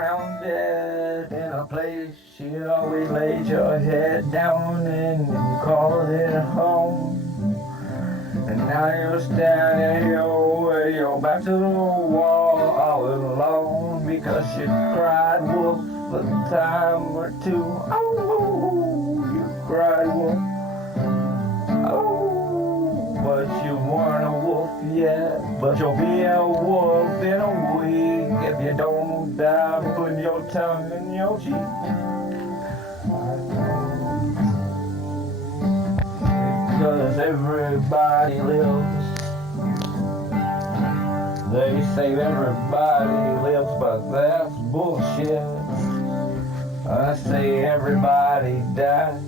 grounded in a place you always laid your head down and you called it home. And now you're standing here with your back to the wall all alone because you cried wolf a time or two. Oh, you cried wolf. Oh, but you weren't a wolf yet. But you'll be a wolf in a week if you don't die for putting your tongue in your cheek. Because everybody lives. They say everybody lives, but that's bullshit. I say everybody dies,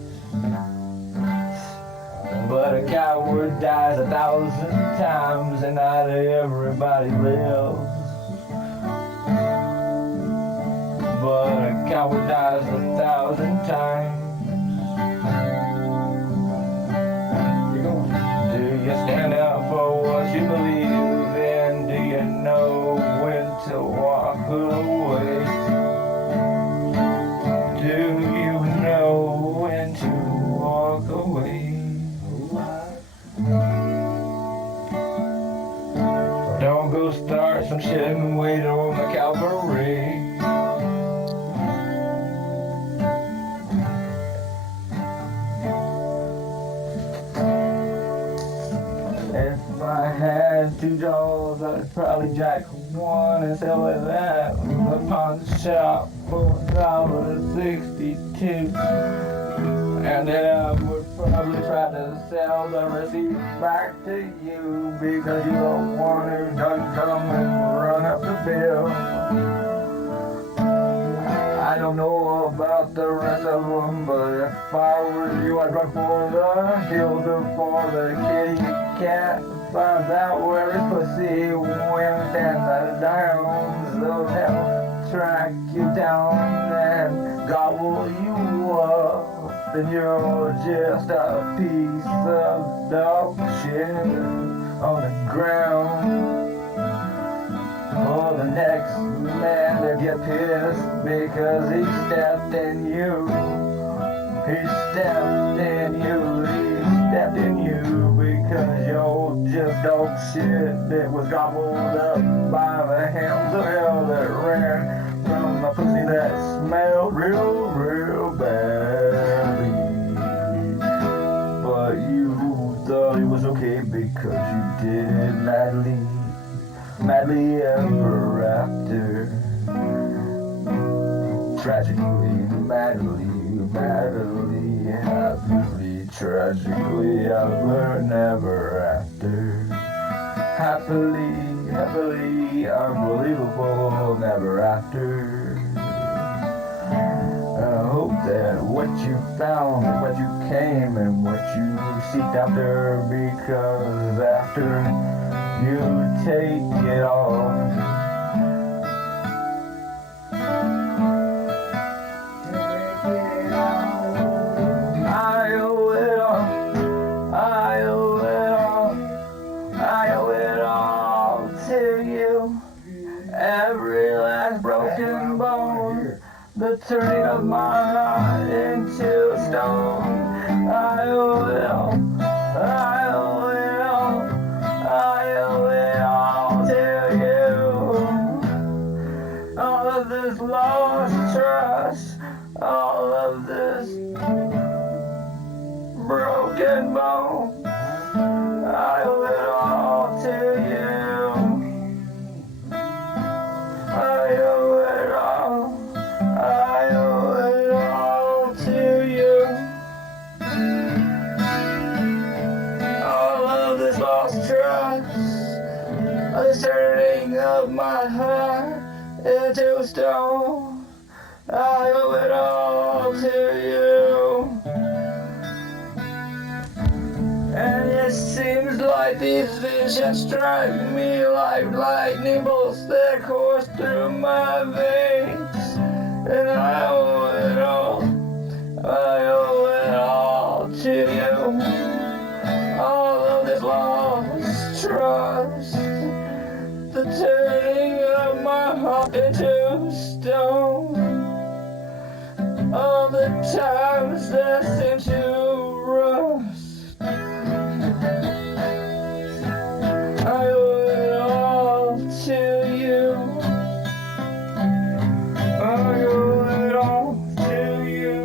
but a coward dies 1,000 times, and not everybody lives. But a coward dies 1,000 times. Do you stand up for what you believe in? Do you know when to walk away? Do you know when to walk away? Don't go start some shit and wait on the cavalry. If I had 2 jaws, I'd probably jack one and sell it at the pawn shop for $1.62. And then I would probably try to sell the receipt back to you because you're the one who done come and run up the bill. I don't know about the rest of them, but if I were you, I'd run for the hills before the kitty cat finds out where his pussy went, and the downs they'll have track you down and gobble you up, and you're just a piece of dog shit on the ground. For the next man to get pissed because he stepped in you. He stepped in you. He stepped in you because you're just dog shit that was gobbled up by the hounds of hell that ran from a pussy that smelled real, real badly. But you thought it was okay because you did it madly. Madly ever after. Tragically, madly, madly, happily, tragically ever and ever after. Happily, happily, unbelievable, never after. I hope that what you found, what you came, and what you seeked after, because after you take it all, I owe it all, I owe it all, I owe it all to you. Every last broken bone, the turning of my heart into stone. I owe it all, I owe it all, I owe it all to you. All of this lost trust, all of this broken bone, I owe it all to you. I owe it all, I owe it all to you. All of this lost trust, the turning of my heart into stone, I owe it all to you. And it seems like these visions strike me like lightning bolts that course through my veins. And I owe it all, I owe it all to you. All of this lost trust, the turning of my heart into stone. All the times that seem to rust, I owe it all to you. I owe it all to you.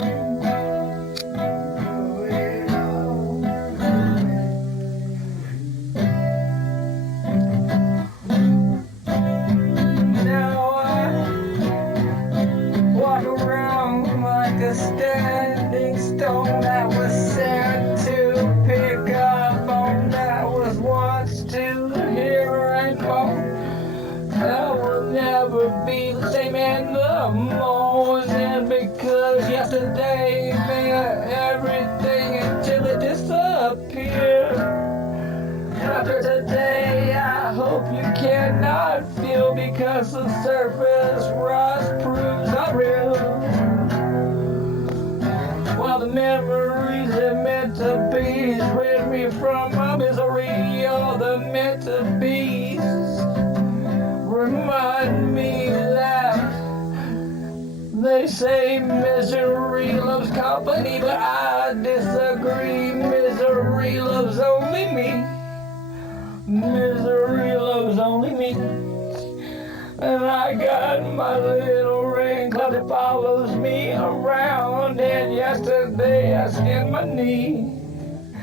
Now I walk around like a standing stone that was sent to pick up on, that was once to hear and moan. That will never be the same in the morning, because yesterday meant everything until it disappeared. After today, I hope you cannot feel, because the surface rust proves unreal. While the memories that meant to be rid me from my misery, all the meant to be's remind me that they say misery loves company, but I disagree. Misery loves only me. Misery loves only me. And I got my little rain cloud that follows me around. And yesterday I skinned my knee,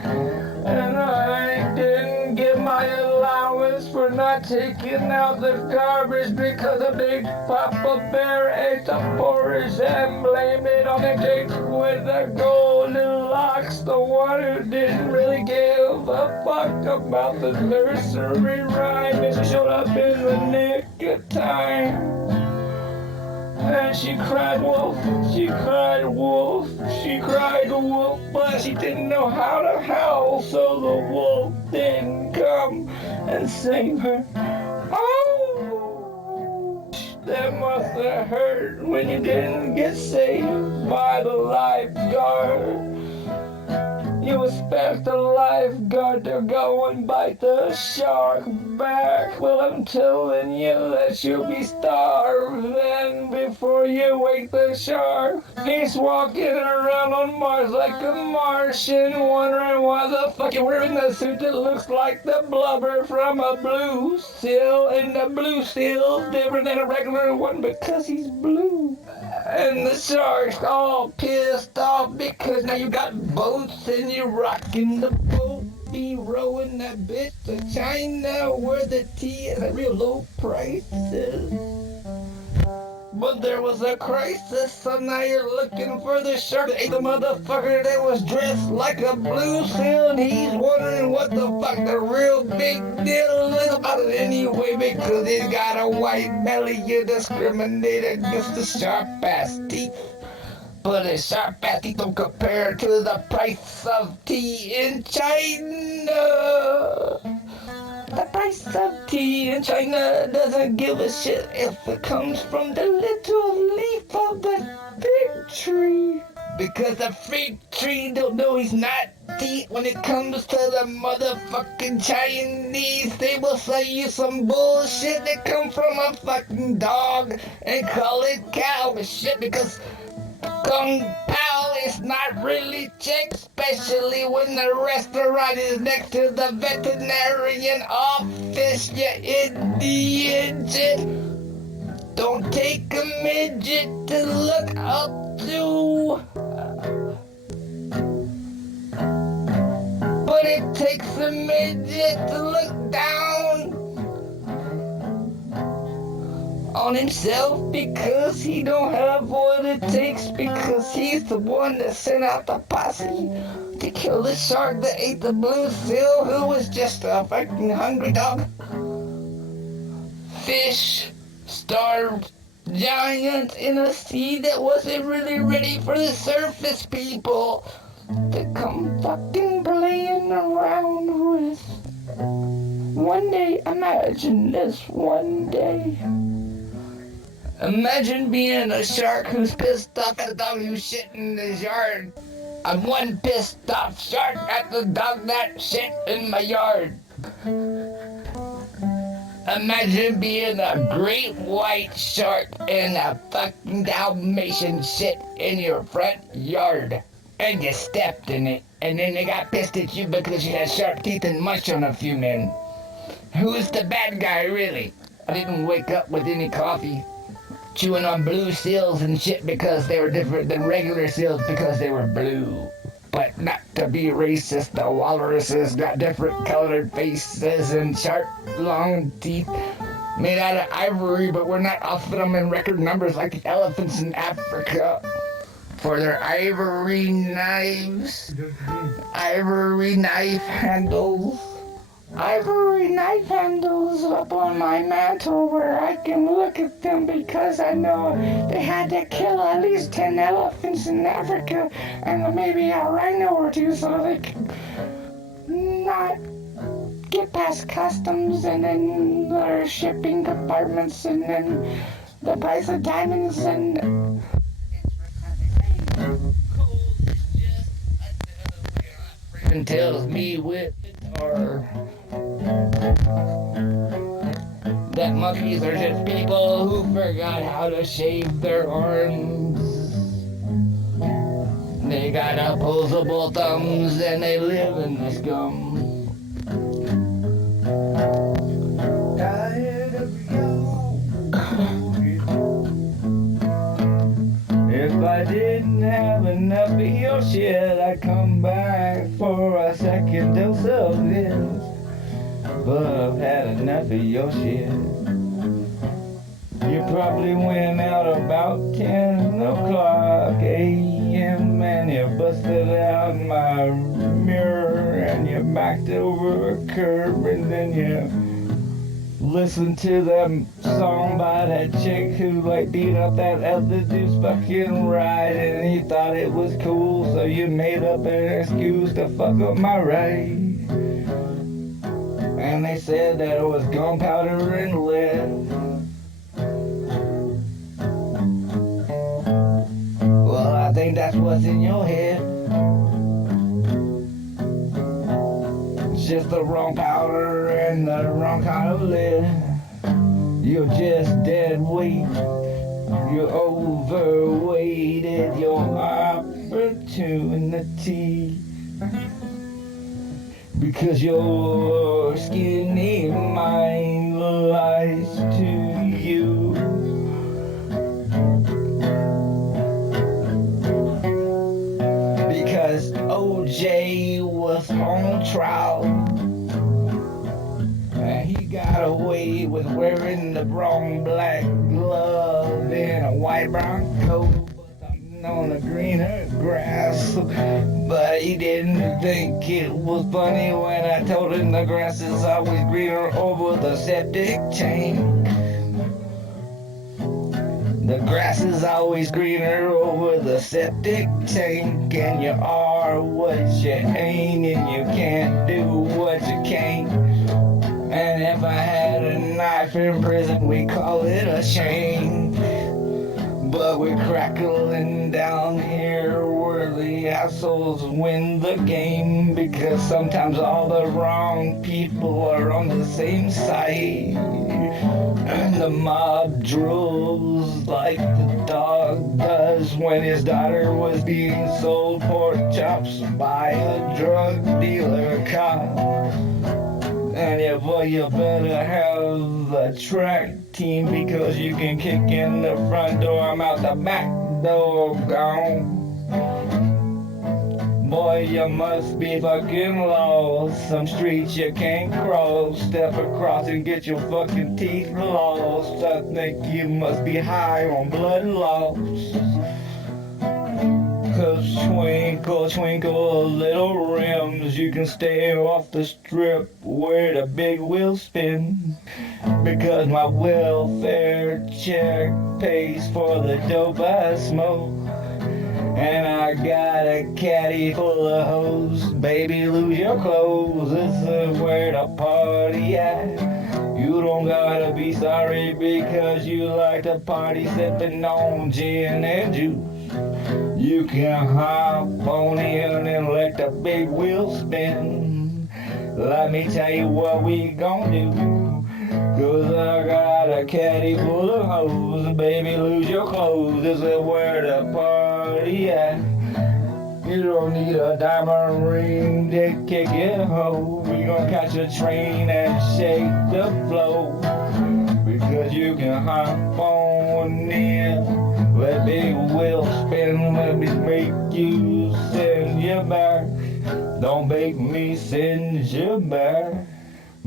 and I didn't get my allowance for not taking out the garbage, because a big Papa Bear ate the porridge and blamed it on the cake with the golden locks. The one who didn't really give a fuck about the nursery rhyme, and she showed up in the nick of time. And she cried wolf, she cried wolf, she cried wolf, but she didn't know how to howl, so the wolf didn't come and save her. Oh, that must have hurt when you didn't get saved by the lifeguard. You expect a lifeguard to go and bite the shark back. Well, I'm telling you that you'll be starving before you wake the shark. He's walking around on Mars like a Martian, wondering why the fuck you're wearing a suit that looks like the blubber from a blue seal. And the blue seal's different than a regular one because he's blue. And the shark's all pissed off because now you got boats and you're rocking the boat. Be rowing that bitch to China where the tea is at real low prices. But there was a crisis, so now you're looking for the shark that ate the motherfucker that was dressed like a blue seal, and he's wondering what the fuck the real big deal is about it anyway, because he's got a white belly. You discriminate against the sharp-ass teeth, but his sharp-ass teeth don't compare to the price of tea in China. The price of tea in China doesn't give a shit if it comes from the little leaf of the fig tree. Because the fig tree don't know he's not tea. When it comes to the motherfucking Chinese, they will sell you some bullshit that come from a fucking dog and call it cow shit, because Kung Pao is not really Czech, especially when the restaurant is next to the veterinarian office, you idiot. Don't take a midget to look up to, but it takes a midget to look down on himself, because he don't have what it takes, because he's the one that sent out the posse to kill the shark that ate the blue seal, who was just a fucking hungry dog. Fish starved giant in a sea that wasn't really ready for the surface people to come fucking playing around with. One day, imagine this one day. Imagine being a shark who's pissed off at the dog who's shit in his yard. I'm one pissed off shark at the dog that shit in my yard. Imagine being a great white shark and a fucking Dalmatian shit in your front yard. And you stepped in it, and then they got pissed at you because you had sharp teeth and munched on a few men. Who's the bad guy, really? I didn't wake up with any coffee, chewing on blue seals and shit because they were different than regular seals because they were blue. But not to be racist, the walruses got different colored faces and sharp, long teeth made out of ivory, but we're not offering them in record numbers like the elephants in Africa for their ivory knives, ivory knife handles. Ivory knife handles up on my mantle where I can look at them because I know they had to kill at least 10 elephants in Africa and maybe a rhino or two so they could not get past customs and then their shipping compartments and then the price of diamonds and and tells me with guitar that monkeys are just people who forgot how to shave their arms. They got opposable thumbs and they live in the scum. Tired of you. If I didn't have enough of your shit, I'd come back for a second dose of this. But I've had enough of your shit. You probably went out about 10 o'clock a.m. and you busted out my mirror and you backed over a curb and then you listened to that song by that chick who like beat up that other dude's fucking ride and you thought it was cool so you made up an excuse to fuck up my ride. And they said that it was gunpowder and lead. Well, I think that's what's in your head. It's just the wrong powder and the wrong kind of lead. You're just dead weight. You overweighted your opportunity. Because your skinny mind lies to you. Because OJ was on trial and he got away with wearing the wrong black glove and a white brown coat on the greener grass. But he didn't think it was funny when I told him the grass is always greener over the septic tank. The grass is always greener over the septic tank. And you are what you ain't and you can't do what you can't. And if I had a knife in prison, we call it a shame. But we're crackling down here where the assholes win the game. Because sometimes all the wrong people are on the same side. And the mob drools like the dog does when his daughter was being sold pork chops by a drug dealer cop. And yeah, boy, you better have a track team because you can kick in the front door, I'm out the back door, gone. Boy, you must be fucking lost. Some streets you can't cross. Step across and get your fucking teeth lost. I think you must be high on blood loss. Cause twinkle, twinkle, little rims, you can stay off the strip where the big wheels spin. Because my welfare check pays for the dope I smoke. And I got a caddy full of hoes. Baby, lose your clothes, this is where the party at. You don't gotta be sorry because you like to party sipping on gin and juice. You can hop on in and let the big wheel spin. Let me tell you what we gon' do. 'Cause I got a caddy full of hoes, and baby, lose your clothes. This is where the party at. You don't need a diamond ring to kick it home. We gon' catch a train and shake the floor. Because you can hop on in. Let big wheel spin, let me make you send you back. Don't make me send you back.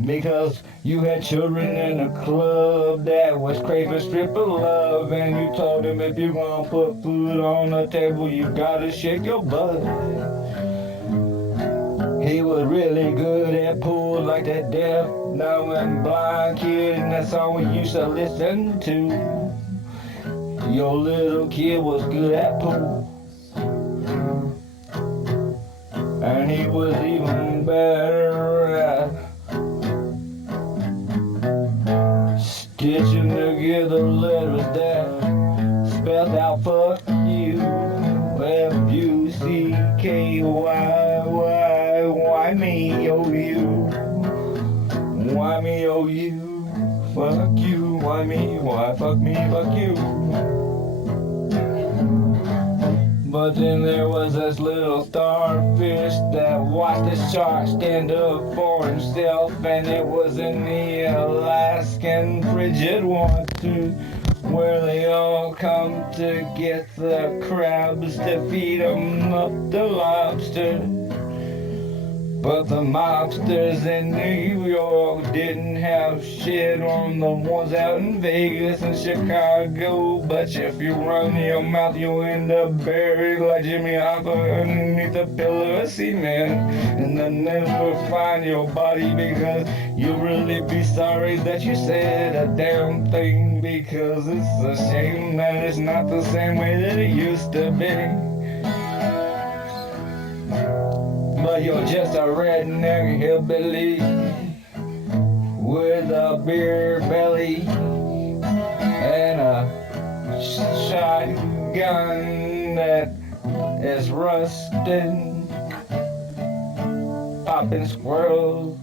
Because you had children in a club that was craving stripper love. And you told him if you gonna put food on the table, you gotta shake your butt. He was really good at pool, like that deaf, now and blind kid, and that song we used to listen to. Your little kid was good at pool. And he was even better at stitching together letters that spelled out fuck you. F-U-C-K-Y-Y. Why me, oh you? Why me, oh you? Fuck you. Why me? Why fuck me? Fuck you. But then there was this little starfish that watched the shark stand up for himself, and it was in the Alaskan frigid water where they all come to get the crabs to feed 'em up the lobster. But the mobsters in New York didn't have shit on the ones out in Vegas and Chicago. But if you run your mouth, you'll end up buried like Jimmy Hoffa underneath a pillar of cement. And they'll never find your body because you'll really be sorry that you said a damn thing. Because it's a shame that it's not the same way that it used to be. But you're just a redneck hillbilly with a beer belly and a shotgun that is rusted, popping squirrels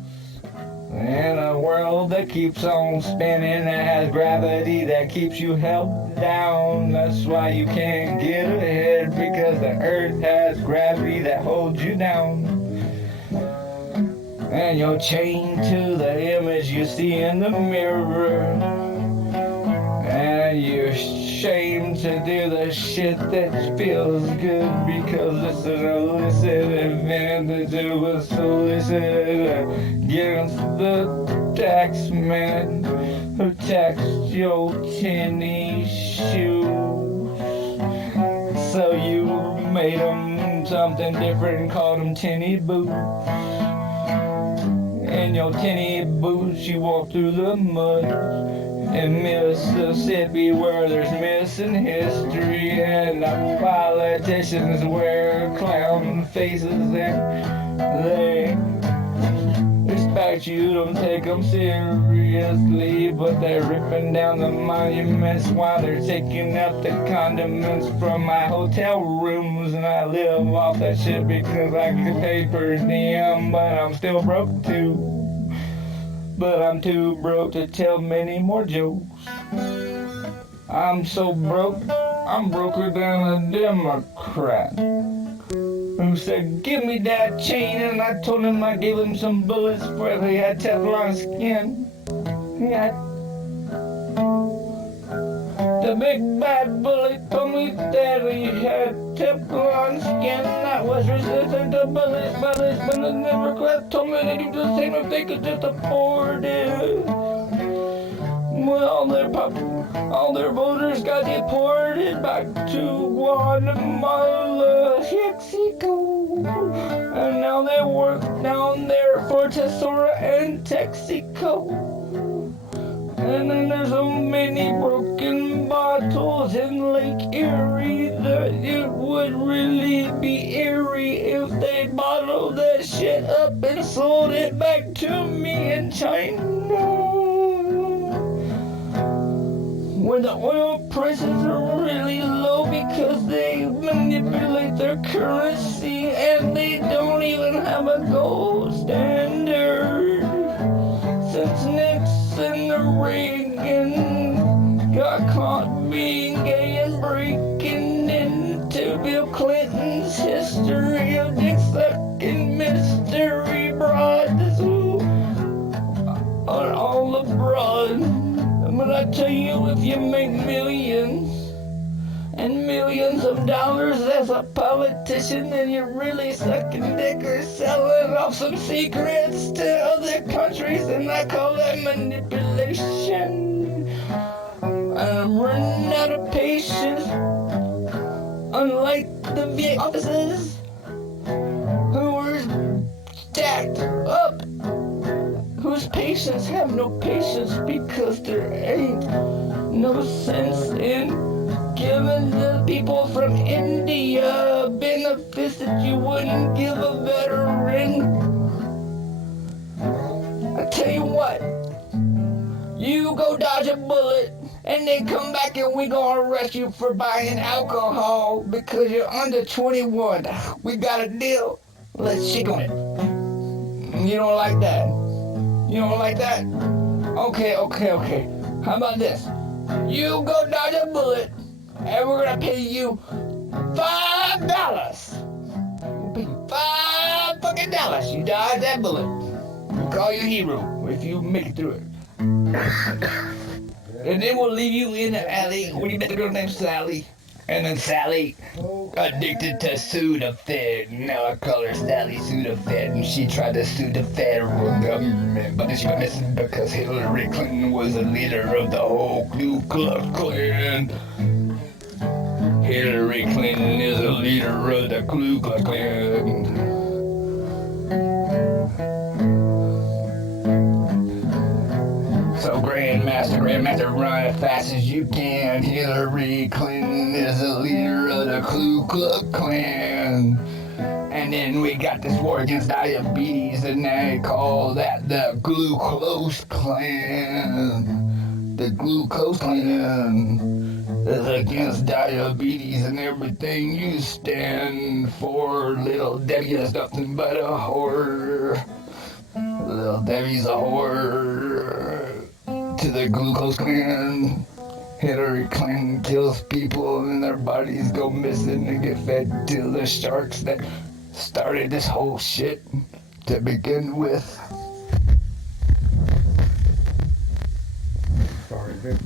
in a world that keeps on spinning, that has gravity that keeps you held down. That's why you can't get ahead, because the earth has gravity that holds you down. And you're chained to the image you see in the mirror, and you're ashamed to do the shit that feels good, because it's an illicit advantage. It was solicited against the tax man who taxed your tinny shoes. So you made them something different and called them tinny boots. In your tinny boots you walk through the mud in Mississippi, where there's missing history, and the politicians wear clown faces, and they expect you to take them seriously, but they're ripping down the monuments while they're taking out the condiments from my hotel rooms. And I live off that shit because I get paid per diem, but I'm still broke too. But I'm too broke to tell many more jokes. I'm so broke, I'm broker than a Democrat who said, give me that chain, and I told him I gave him some bullets for if he had Teflon skin. Yeah. The big bad bully told me that he had Teflon skin that was resistant to bullets, but the Democrats told me they'd do the same if they could just afford it. Well, all their voters got deported back to Guatemala, Mexico, and now they work down there for Tesora and Texaco. And then there's so many broken bottles in Lake Erie that it would really be eerie if they bottled that shit up and sold it back to me in China, where the oil prices are really low because they manipulate their currency and they don't even have a gold standard. Since Nixon millions and millions of dollars as a politician, and you're really sucking dick or selling off some secrets to other countries, and I call that manipulation. I'm running out of patience, unlike the VA officers who are stacked up, whose patients have no patience because there ain't no sense in giving the people from India benefits that you wouldn't give a veteran. I tell you what, you go dodge a bullet and then come back and we gonna arrest you for buying alcohol because you're under 21. We got a deal. Let's check on it. You don't like that? You don't like that? Okay. How about this? You go dodge a bullet and we're gonna pay you $5. We'll pay you $5 You dodge that bullet. We'll call you a hero if you make it through it. And then we'll leave you in the alley. We met a girl named Sally. And then Sally, addicted to Sudafed. Now I call her Sally Sudafed. And she tried to sue the federal government. But she got missing because Hillary Clinton was the leader of the whole Ku Klux Klan. Hillary Clinton is the leader of the Ku Klux Klan. So Grandmaster, run as fast as you can. Hillary Clinton is the leader of the Ku Klux Klan. And then we got this war against diabetes, and they call that the Glucose Klan. The Glucose Klan is against diabetes and everything you stand for. Little Debbie is nothing but a whore. Little Debbie's a whore to the Glucose Klan. Hillary Clinton kills people and their bodies go missing and get fed to the sharks that started this whole shit to begin with. Sorry, dude.